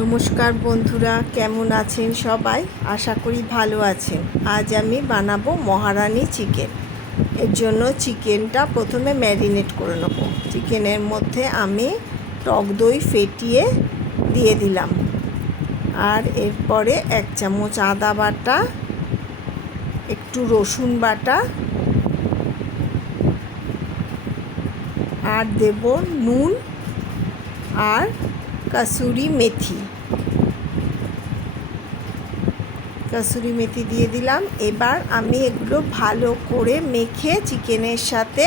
নমস্কার বন্ধুরা, কেমন আছেন সবাই? আশা করি ভালো আছেন। আজ আমি বানাবো মহারানি চিকেন। এর জন্য চিকেনটা প্রথমে ম্যারিনেট করে নেব। চিকেনের মধ্যে আমি টক দই ফেটিয়ে দিয়ে দিলাম, আর এরপরে 1 চামচ আদা বাটা, একটু রসুন বাটা, আর দেব নুন আর কাসুরি মেথি দিয়ে দিলাম। এবার আমি এগুলো ভালো করে মেখে চিকেনের সাথে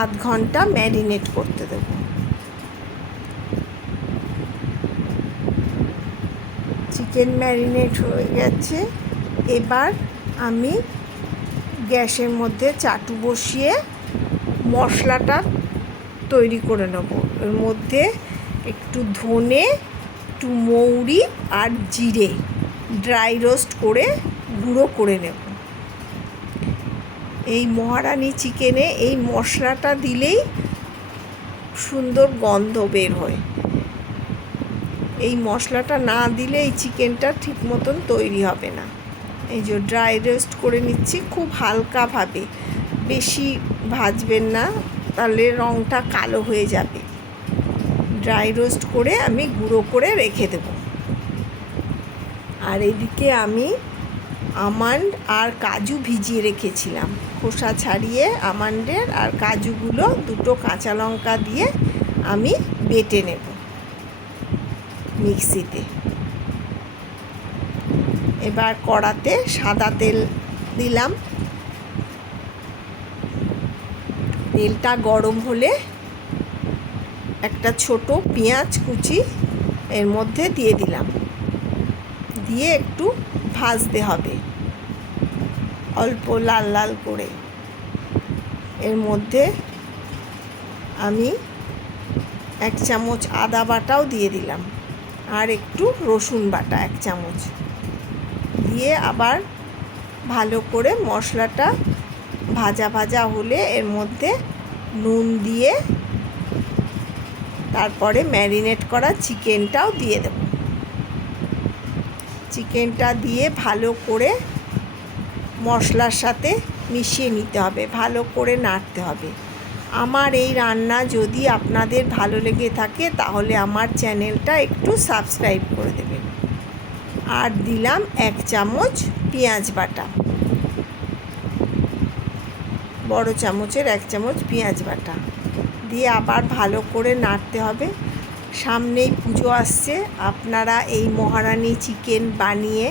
আধ ঘন্টা ম্যারিনেট করতে দেব। চিকেন ম্যারিনেট হয়ে গেছে। এবার আমি গ্যাসের মধ্যে চাটু বসিয়ে মশলাটা তৈরি করে নেব। এর মধ্যে একটু ধনে, একটু মৌরি আর জিরে ড্রাই রোস্ট করে গুঁড়ো করে নেব। এই মহারানি চিকেনে এই মশলাটা দিলেই সুন্দর গন্ধ বের হয়। এই মশলাটা না দিলে এই চিকেনটা ঠিক মতন তৈরি হবে না। এই যে ড্রাই রোস্ট করে নিচ্ছি, খুব হালকাভাবে, বেশি ভাজবেন না, তাহলে রঙটা কালো হয়ে যাবে। ড্রাই রোস্ট করে আমি গুঁড়ো করে রেখে দেব। আর এদিকে আমি আমন্ড আর কাজু ভিজিয়ে রেখেছিলাম। খোসা ছাড়িয়ে আমন্ডের আর কাজুগুলো 2টো কাঁচা লঙ্কা দিয়ে আমি বেটে নেব মিক্সিতে। এবার কড়াতে সাদা তেল দিলাম। তেলটা গরম হলে একটা ছোট পেঁয়াজ কুচি এর মধ্যে দিয়ে দিলাম, দিয়ে একটু ভাজতে হবে অল্প লাল লাল করে। এর মধ্যে আমি 1 চামচ আদা বাটাও দিয়ে দিলাম, আর একটু রসুন বাটা 1 চামচ দিয়ে আবার ভালো করে মশলাটা ভাজা ভাজা হলে এর মধ্যে নুন দিয়ে তারপরে ম্যারিনেট করা চিকেনটাও দিয়ে দেব। চিকেনটা দিয়ে ভালো করে মশলার সাথে মিশিয়ে নিতে হবে, ভালো করে নাড়তে হবে। আমার এই রান্না যদি আপনাদের ভালো লেগে থাকে তাহলে আমার চ্যানেলটা একটু সাবস্ক্রাইব করে দেবেন। আর দিলাম 1 চামচ পেঁয়াজ বাটা, বড় চামচের 1 চামচ পেঁয়াজ বাটা দিয়ে আবার ভালো করে নাড়তে হবে। সামনেই পুজো আসছে, আপনারা এই মহারানি চিকেন বানিয়ে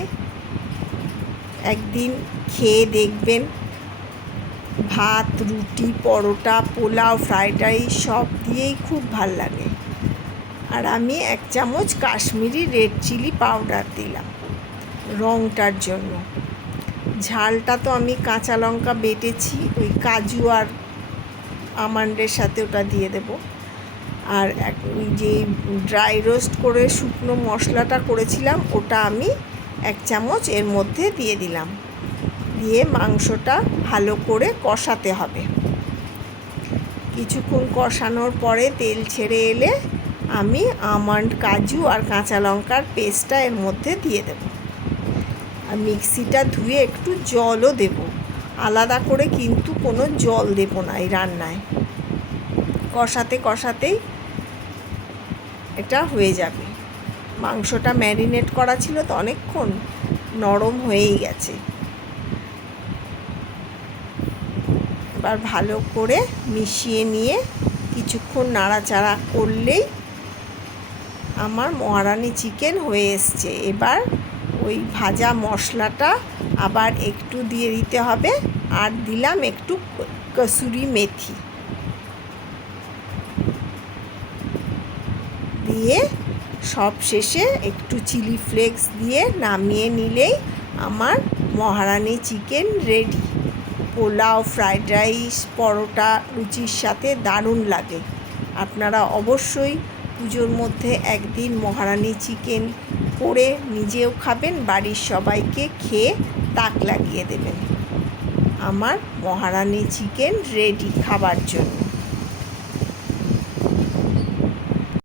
একদিন খেয়ে দেখবেন। ভাত, রুটি, পরোটা, পোলাও, ফ্রাইড রাইস সব দিয়েই খুব ভাল লাগে। আর আমি 1 চামচ কাশ্মীরি রেড চিলি পাউডার দিলাম রঙটার জন্য। ঝালটা তো আমি কাঁচা লঙ্কা বেটেছি, ওই কাজু আর আমন্ডের সাথে ওটা দিয়ে দেব। আর যে ড্রাই রোস্ট করে শুকনো মশলাটা করেছিলাম ওটা আমি 1 চামচ এর মধ্যে দিয়ে দিলাম, দিয়ে মাংসটা ভালো করে কষাতে হবে। কিছুক্ষণ কষানোর পরে তেল ছেড়ে এলে আমি আমন্ড, কাজু আর কাঁচা লঙ্কার পেস্টটা এর মধ্যে দিয়ে দেব। আর মিক্সিটা ধুয়ে একটু জলও দেব, আলাদা করে কিন্তু কোনো জল দেব না এই রান্নায়। কষাতে কষাতেই এটা হয়ে যাবে। মাংসটা ম্যারিনেট করা ছিল তো অনেকক্ষণ, নরম হয়েই গেছে। এবার ভালো করে মিশিয়ে নিয়ে কিছুক্ষণ নাড়াচাড়া করলেই আমার মহারানি চিকেন হয়ে এসছে। এবার ওই ভাজা মশলাটা আবার একটু দিয়ে দিতে হবে, আর দিলাম একটু কসুরি মেথি দিয়ে সব শেষে একটু চিলি ফ্লেক্স দিয়ে নামিয়ে নিলেই আমার মহারানি chicken ready. Pulao, fried rice, paratha, লুচির সাথে দারুণ লাগে। আপনারা অবশ্যই পুজোর মধ্যে একদিন মহারানি চিকেন করে নিজেও খাবেন, বাড়ির সবাইকে খেয়ে তাক লাগিয়ে দেবেন। আমার মহারানি চিকেন রেডি খাবার জন্য।